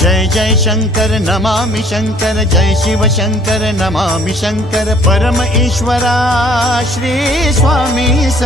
ஜெய ஜெய சங்கர நமாமி சங்கர ஜெய சிவ சங்கர நமாமி சங்கர பரம ஈஸ்வரா ஸ்ரீ சுவாமி